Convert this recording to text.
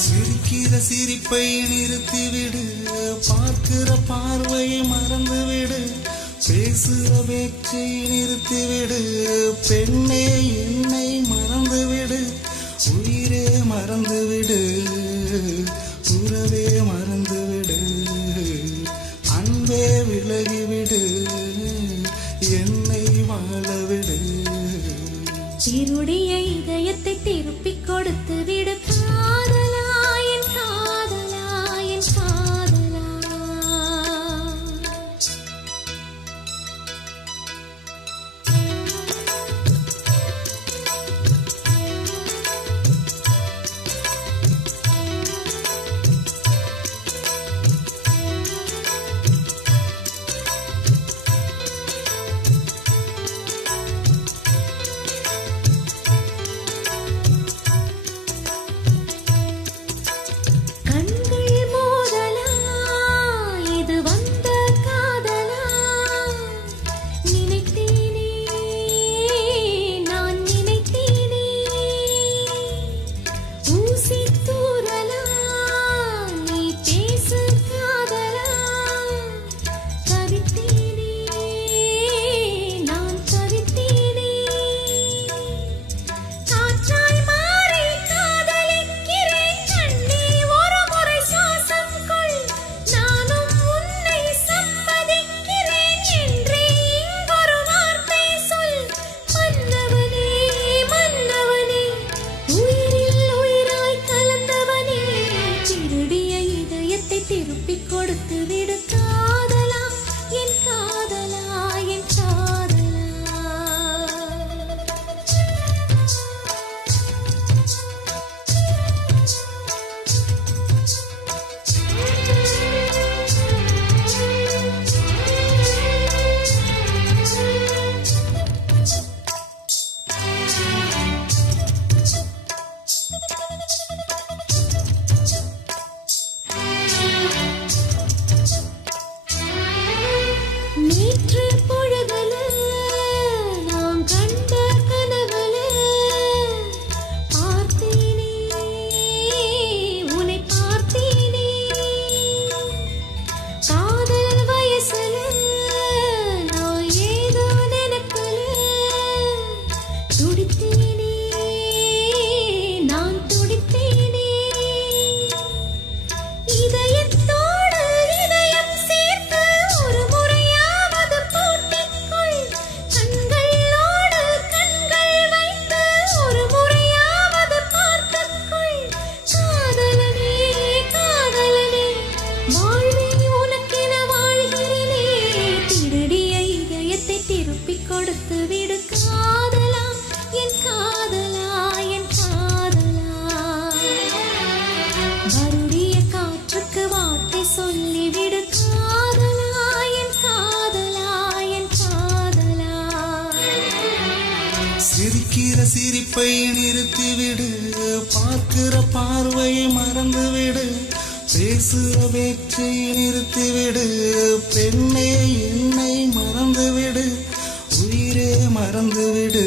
சிரிக்கிற சிரிப்பை நிறுத்திவிடு, பார்க்கிற பார்வையை மறந்துவிடு, பேசுகிற பேச்சை நிறுத்திவிடு, பெண்ணே என்னை மறந்துவிடு, உயிரே மறந்துவிடு, உறவே மறந்துவிடு, அன்பே விலகிவிடு, என்னை வாழவிடு. திருடைய இதயத்தை திருப்பிக் கொடுத்து விடு காதலா, என் காதலா, என் காதலா. திருப்பிக் கொடுத்து விடு காதலா, என் காதலா, என் காதலா. நேற்று பொழுதுல நான் கண்ட கனவுல பார்த்தேனே, உன்னை பார்த்தேனே. காதல் வயசுல நான் ஏதோ நினைக்கல, துடித்தேனே, நான் துடித்தேனே. இதயத்தோடு இதயம் சேர்த்து ஒரு முறையாவது பூட்டிக்கொள், கண்களோடு கண்கள் வைத்து ஒரு முறையாவது பார்த்துக்கொள். காதலனே, காதலனே, வாழ்வே உனக்கென வாழ்கிறேனே. திருடிய இதயத்தை திருப்பிக் கொடுத்து விடு காதலா, என் காதலா, என் காதலா. வருடிய காற்றுக்கு வார்த்தை சொல்லிவிடு காதலா, என் காதலா, என் காதலா. சிரிக்கிற சிரிப்பை நிறுத்திவிடு, பார்க்கிற பார்வையை மறந்துவிடு, பேசுகிற பேச்சை நிறுத்திவிடு, பெண்ணே என்னை மறந்துவிடு, உயிரே மறந்துவிடு.